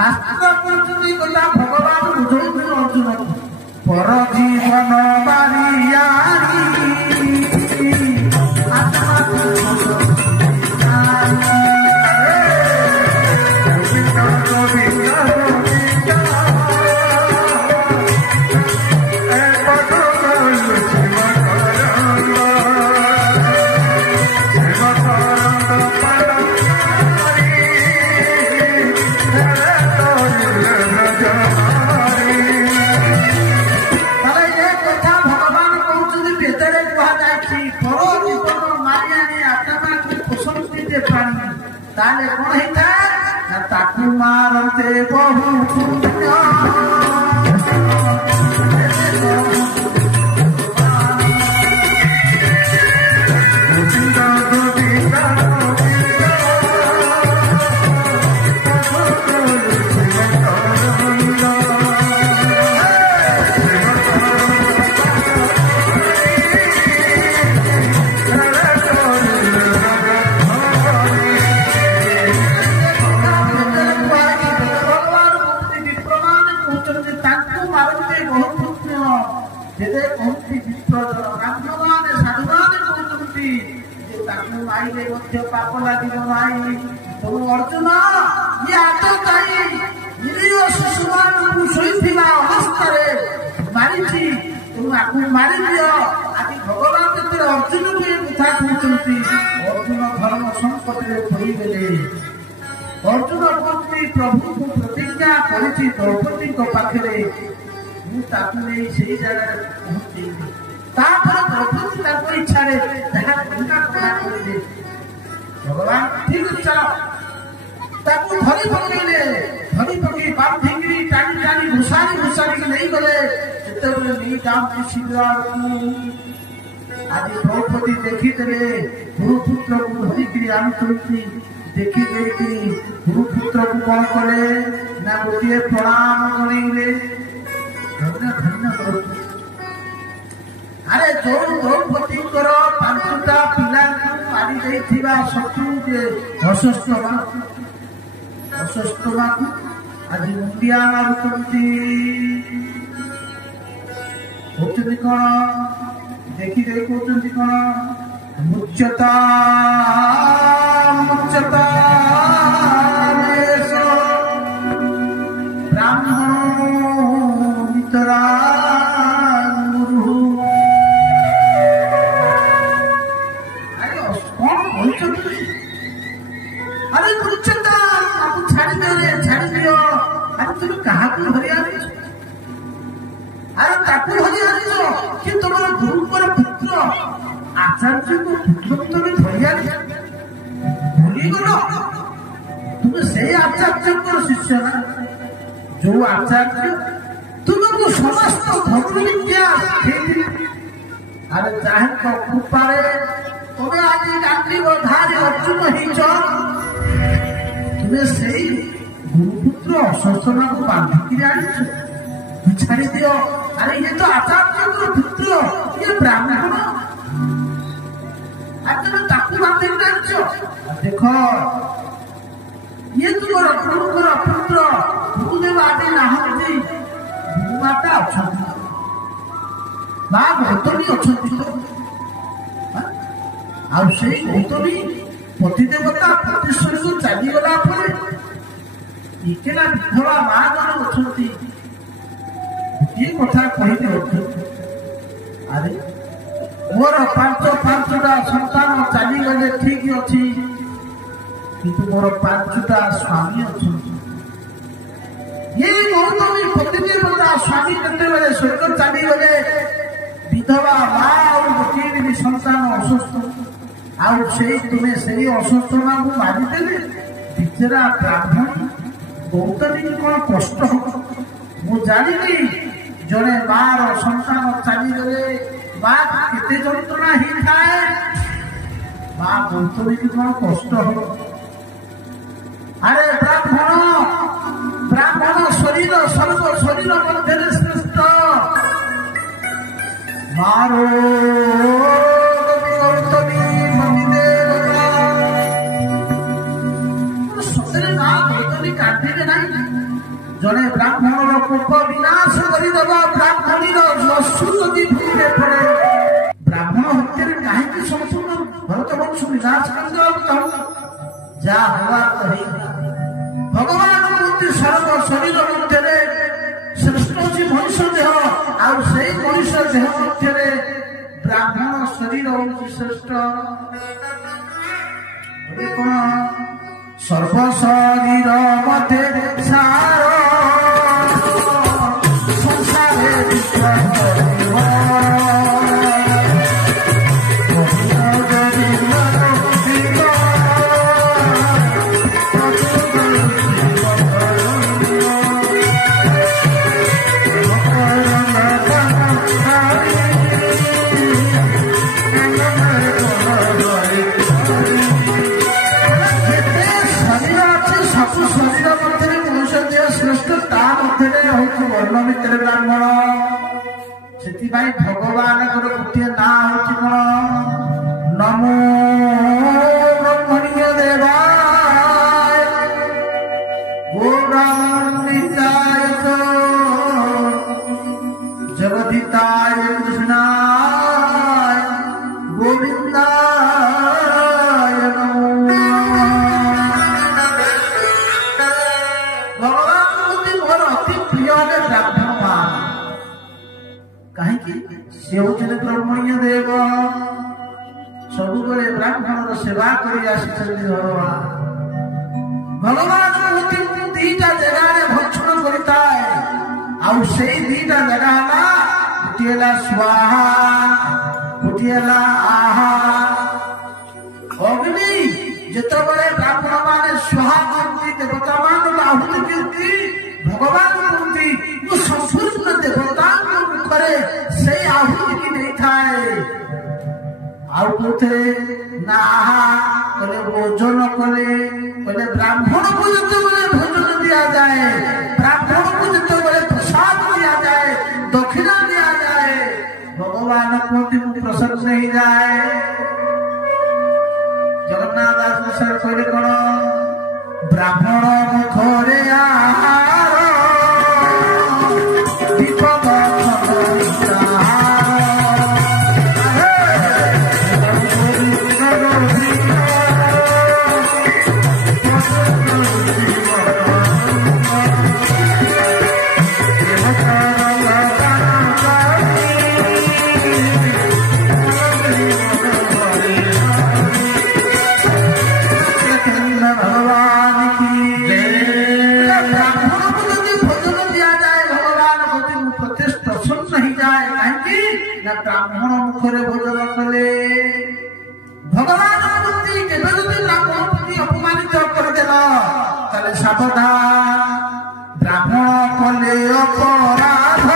ଶାସ୍ତ୍ର କରୁଛନ୍ତି କଥା ଭଗବାନ ବୁଝଉଛନ୍ତି ଅର୍ଜୁନକୁ ପର ଜୀବନ ବାରିୟାରି ताले कौन हिता ना ताकू मारते बहु पुण्य पाप लगे अर्जुन ये आतताई निरीह शिशु मानू शोई अवस्था मारी मारी दियो आज भगवान अर्जुन को कथा कहते अर्जुन धर्म संकट पड़गले अर्जुन कहते प्रभु को प्रतिज्ञा करी द्रौपदी पाखे मुझे जगह पहुंचे द्रौपदी इच्छा भगवान ठीक चलो ताकू धरी पकड़े बांधी टाणी टाणी घुसारी नहीं गले जितेबले नहीं काम आज द्रौपदी देखीदे गुरुपुत्र को धरिकी आनुंट देखी गुरुपुत्र को कौन कले ना गोटे प्रणाम जनइले धन्य धन्य अरे जो द्रौपदी पांचटा पिला मारी शत्रु अशस्त्रमा आज मुंडिया मारुंट कौन देखी कहते कौन मुच्यता मुच्यता ब्राह्मण मितरा अरे मुच्यता छाड़ी दियो अरे तुम कहा अरे ताकू हरिया कि तुम गुरुवर पुत्र आचार्य को पुत्र तुम हरिया भूलीगल तुम से आचार्य शिष्य ना जो आचार्य तुमको समस्त धर्म विद्या अरे चाहे कृपारे तुम्हें आज गांधी धारे अर्जुन तुम्हें से गुरुपुत्र अशस्त्रमा को बांधिकी आनी छाड़ी दियो अरे ये तो आचार्य पुत्र ये ब्राह्मण आज तुम ताकू बांधिकी देखो ये तुम गुरुवर पुत्र गुरुदेव आदि नहांती गुरुमाता अच्छा माँ गौतमी अच्छा गौतमी पतिदेवता पतिश्वरी को चलीगला इकेला विधवा माँ जन अच्छी ये कथा कहते अरे मोर पांचटा संतान चलीगले ठीक अच्छी किंतु मोर पांचटा स्वामी अच्छा ये गौतमी पतिदेवता स्वामी केते स्वर्ग चलीगले विधवा माँ और गोटे संतान असुस्थ तुम्हें से अशस्त्रमा को मारिदेले बिचरा ब्राह्मण गौतमी कौन कष्ट मु जानी जड़े मार संतान चलीगले माँ केते जंत्रणा ही थाए माँ गौतमी कौन कष्ट हम अरे ब्राह्मण शरीर सर्व शरीर मध्य श्रेष्ठ मारो सतरे ना गौतमी काटे नहीं जड़े ब्राह्मण कोप विनाश करदेव ब्राह्मणी अश्रु नदी भूमिरे पड़े ब्राह्मण हत्या कहीं संपूर्ण भरत वंश विनाश कर जा हवा भगवान सर्व शरीर मध्य श्रेष्ठ अच्छी मनुष्य देह आउ से मनुष्य देह मध्य ब्राह्मण शरीर हूँ श्रेष्ठ सर्व शरीर मध्य सार संसार वर्ण भितर ब्राह्मण से भगवान गोटे ना हूँ नमो ब्रह्मण्य देवाय गौरान्विताय जगदिताय कृष्णाय गोविंदाय कहीं ब्रह्मण्य देव सब ब्राह्मण सेवा कर भगवान दीटा जगह भक्षण करता दीटा जगह गोटे स्वाहा गोटे आहा अग्नि जिते ब्राह्मण मान स्वाहा करती देवता मान आहुति करती भगवान कहती संपूर्ण देवता मुखरे से आहुति की नहीं थाए आउे ना कले भोजन कले ब्राह्मण को जिते भोजन दिया जाए ब्राह्मण को जिते प्रसाद दिया जाए दक्षिणा दिया जाए भगवान कहती प्रसन्न नहीं जाए जगन्नाथ दास सर कहले कौन ब्राह्मण मुखरे ब्राह्मण मुखरे भोजन कले भगवान प्रति ब्राह्मण प्रति अपमानित करदेल सावधान ब्राह्मण कले अपराध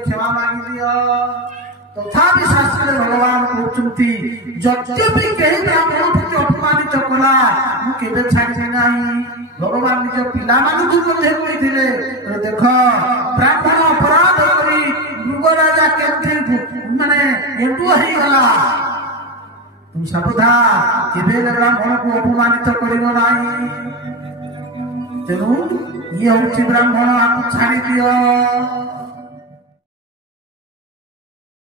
क्षमा मांगी दियो तथापि शास्त्र भगवान कहते यद्यपि कहीं ब्राह्मण प्रति अपमानित कला मुझे छाड़ी ना भगवान निज पिला कहते देख ब्राह्मण अपराध कर मृगराजा केमती माने एंटुआ हो गला तुम सावधान केबे ब्राह्मण को अपमानित करियो नाही तेणु ये हूँ ब्राह्मण आपको छाड़ी दियो